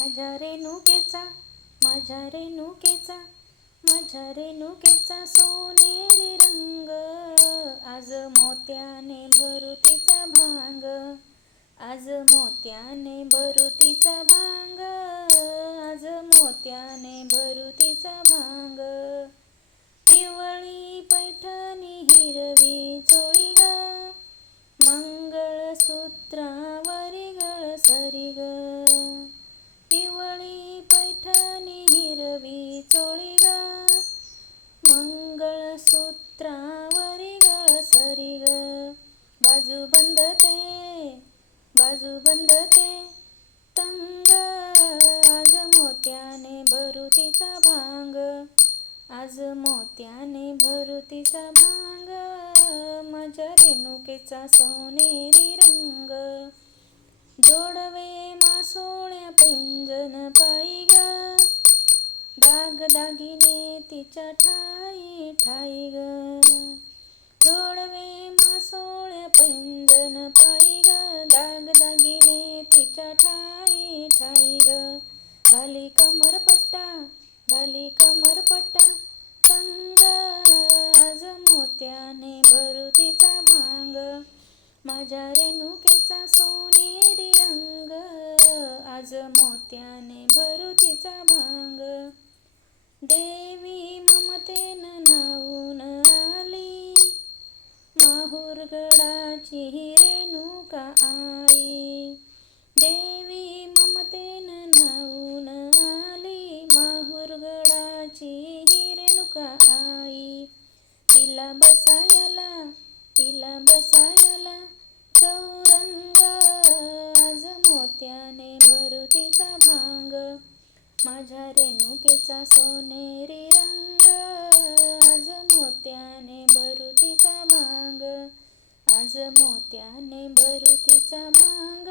माझ्या रेणुकेचा माझ्या रेणुकेचा माझ्या रेणुकेचा सोनेरी रंग. आज मोत्याने भरू तिचा भांग आज मोत्याने भरू तिचा भांग. आज मोत्याने भरू ते तंग. आज मोत्याने भरू तिचा भांग. आज मोत्याने भरू तिचा भांग. माझ्या रेणुकेचा सोनेरी रंग. जोडवे मासोळ्या पिंजन पायी ग. दाग दागिने तिच्या ठाई ठाई ग. माझ्या रेणुकेचा सोने. त्याने मरुतीचा भांग माझ्या रेणुकेचा सोनेरी रंग. आज मोत्याने भरुतीचा भांग आज मोत्याने भरुतीचा भांग.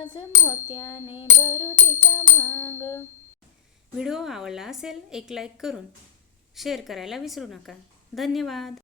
आज मोत्याने भरुतीचा भांग. व्हिडिओ आवडला असेल एक लाईक करून शेअर करायला विसरू नका. धन्यवाद.